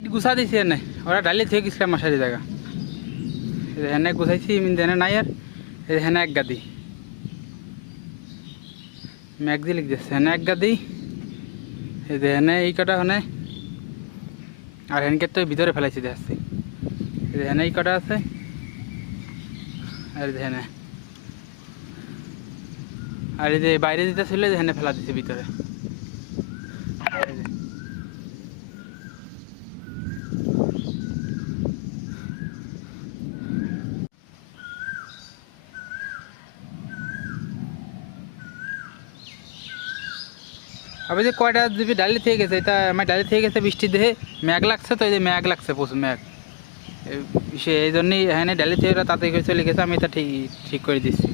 গুছা দিছি এনে ওরা ডালি থেকে গেছিলাম মাসারি জায়গা এনে গুছাইছি এনে নাই আর এখানে এক গাদি ম্যাগ দিয়ে লিখ দিচ্ছে এনে এক গাদি এনে এই কটা হনে আর হেনকে তো ভিতরে ফেলাইছি দেখছি এনে এই কটা আছে আর এখানে আর এই যে বাইরে দিতে ছিল এখানে ফেলা দিচ্ছে ভিতরে আবার যে কয়টা যদি ডালি থেকে গেছে এটা আমার ডালি থেকে গেছে বৃষ্টি দেহে ম্যাগ লাগছে তো এই যে ম্যাগ লাগছে প্রচুর ম্যাগ সে এই জন্যই এখানে ডালি থেকে তাড়াতাড়ি করে চলে গেছে আমি এটা ঠিক করে দিচ্ছি